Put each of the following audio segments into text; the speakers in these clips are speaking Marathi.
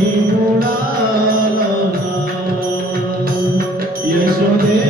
నీ గుణాల యశోదే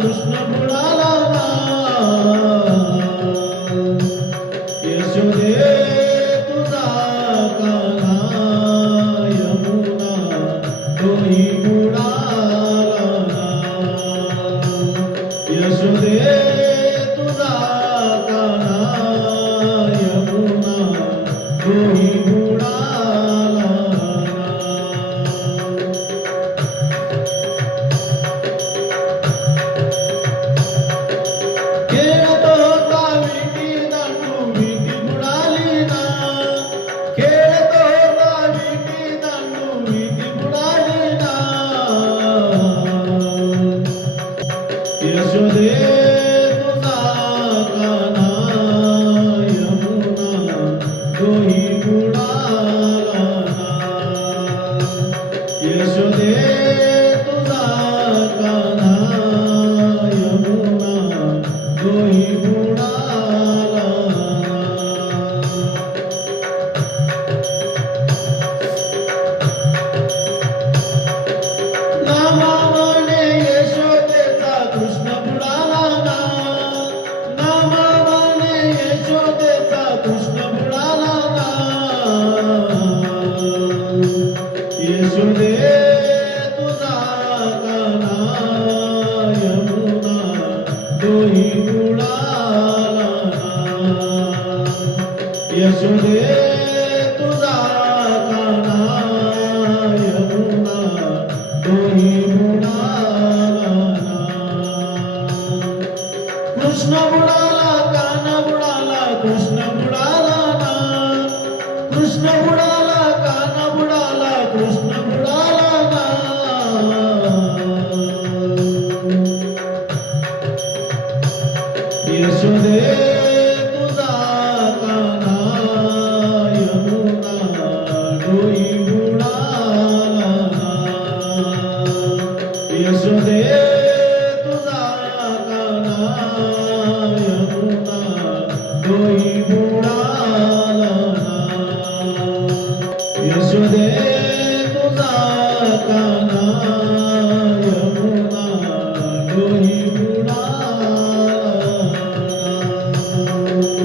Krishna Bhagavan. उड़ा शुभे तुझा यमुना कोणी बुडाला कृष्ण बुडाला काना बुडाला कृष्ण बुडाला ना कृष्ण बुडाला काना बुडाला कृष्ण बुडाला ना यशोदे ना